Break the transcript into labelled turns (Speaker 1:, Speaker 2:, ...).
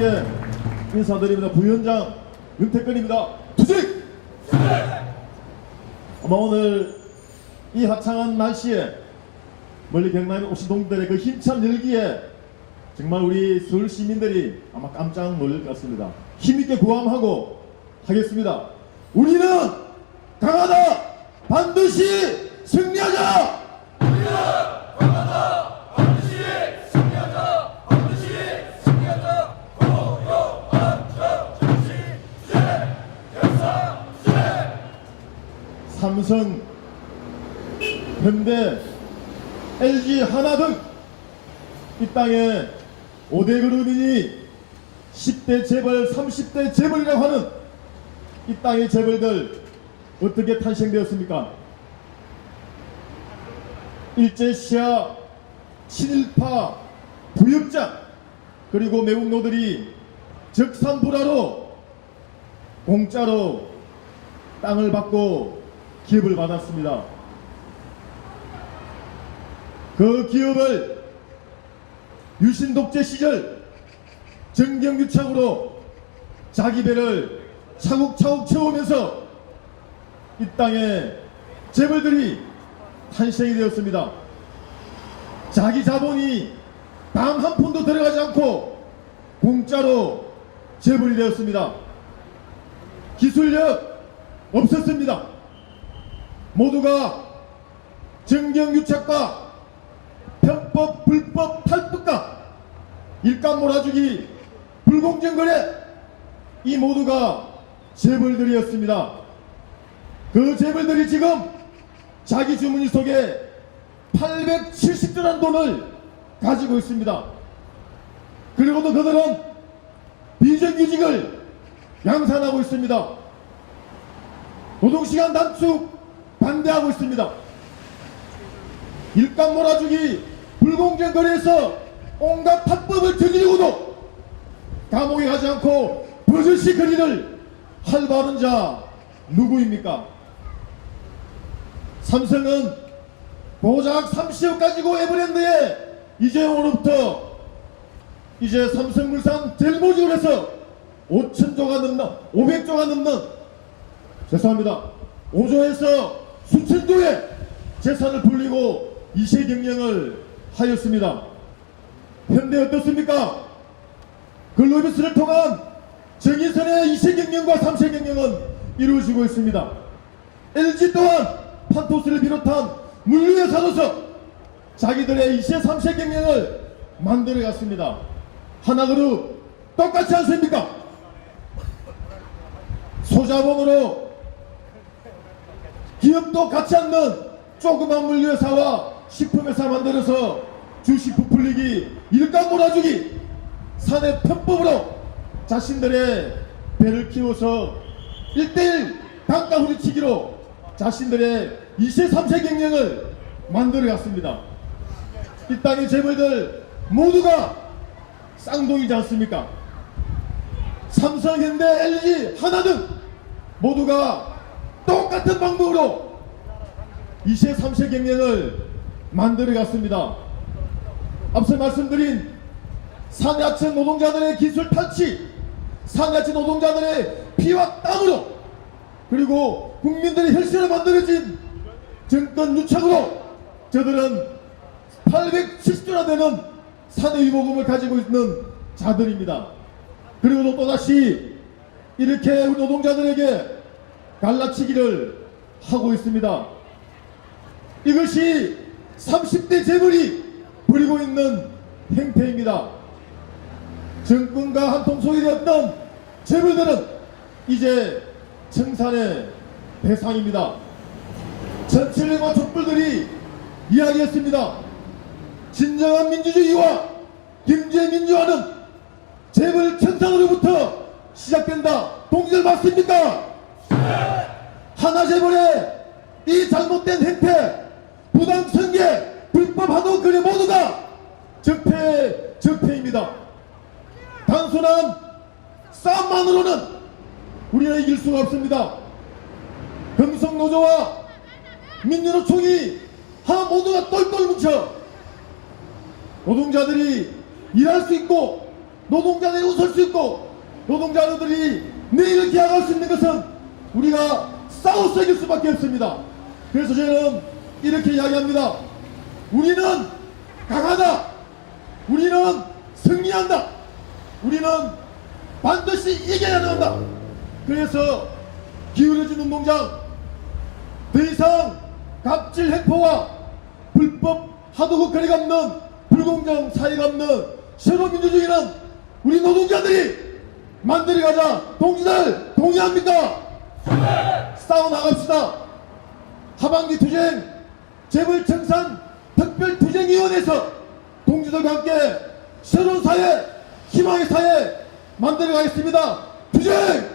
Speaker 1: 감사하게 인사드립니다. 부위원장 윤태권입니다. 투직! 아마 오늘 이 화창한 날씨에 멀리 경남에 오신 동들의 그 힘찬 열기에 정말 우리 서울 시민들이 아마 깜짝 놀랄 것 같습니다. 힘있게 구함하고 하겠습니다. 우리는 강하다! 반드시 승리하자! 삼성, 현대, LG, 하나 등 이 땅에 5대 그룹이니 10대 재벌, 30대 재벌이라고 하는 이 땅의 재벌들 어떻게 탄생되었습니까? 일제시아, 친일파, 부역자 그리고 매국노들이 적산불화로 공짜로 땅을 받고 기업을 받았습니다. 그 기업을 유신 독재 시절 정경유착으로 자기 배를 차곡차곡 채우면서 이 땅에 재벌들이 탄생이 되었습니다. 자기 자본이 단한 푼도 들어가지 않고 공짜로 재벌이 되었습니다. 기술력 없었습니다. 모두가 정경유착과 편법, 불법, 탈법과 일감 몰아주기, 불공정 거래 이 모두가 재벌들이었습니다. 그 재벌들이 지금 자기 주머니 속에 870조란 돈을 가지고 있습니다. 그리고도 그들은 비정규직을 양산하고 있습니다. 노동시간 단축 반대하고 있습니다. 일감 몰아주기 불공정 거래에서 온갖 합법을 저지르고도 감옥에 가지 않고 버젓이 거리를 할바하는 자 누구입니까? 삼성은 고작 30억 가지고 에버랜드에 이제 오늘부터 이제 삼성물산 젤모직을 해서 5천조가 넘는 500조가 넘는 죄송합니다 5조에서 수천조의 재산을 불리고 이세 경영을 하였습니다. 현대 어떻습니까? 글로비스를 통한 정의선의 이세 경영과 삼세 경영은 이루어지고 있습니다. LG 또한 판토스를 비롯한 물류회사로서 자기들의 이세 삼세 경영을 만들어 갔습니다. 하나그룹 똑같지 않습니까? 소자본으로 기업도 같지 않는 조그만 물류회사와 식품회사 만들어서 주식 부풀리기, 일감 몰아주기, 사내 편법으로 자신들의 배를 키워서 1대1 단가 후리치기로 자신들의 2세, 3세 경영을 만들어 갔습니다. 이 땅의 재벌들 모두가 쌍둥이지 않습니까? 삼성, 현대, LG, 하나 등 모두가 똑같은 방법으로 2세, 3세 경영을 만들어 갔습니다. 앞서 말씀드린 산야층 노동자들의 기술 탈취, 산야층 노동자들의 피와 땀으로 그리고 국민들의 혈세로 만들어진 정권 유착으로 저들은 870조나 되는 사내 유보금을 가지고 있는 자들입니다. 그리고 또다시 이렇게 노동자들에게 갈라치기를 하고 있습니다. 이것이 30대 재벌이 부리고 있는 행태입니다. 정권과 한통 속이 되었던 재벌들은 이제 청산의 대상입니다. 전체령과 촛불들이 이야기했습니다. 진정한 민주주의와 경제민주화는 재벌 청산으로부터 시작된다. 동의를 맞습니까? 하나 재벌의 이 잘못된 행태, 부당 선계, 불법 하도 거래 모두가 적폐, 적폐입니다. 단순한 싸움만으로는 우리는 이길 수가 없습니다. 금속노조와 민주노총이 한 모두가 똘똘 뭉쳐 노동자들이 일할 수 있고 노동자들이 웃을 수 있고 노동자들이 내일을 기약할 수 있는 것은 우리가 싸워서 이길 수밖에 없습니다. 그래서 저는 이렇게 이야기합니다. 우리는 강하다. 우리는 승리한다. 우리는 반드시 이겨야 한다. 그래서 기울어진 운동장 더 이상 갑질 횡포와 불법 하도급 거리가 없는 불공정 사회가 없는 새로 민주주의는 우리 노동자들이 만들어가자 동지들 동의합니까? 싸워 나갑시다 하반기 투쟁 재벌청산 특별투쟁위원회에서 동지들과 함께 새로운 사회 희망의 사회 만들어 가겠습니다 투쟁!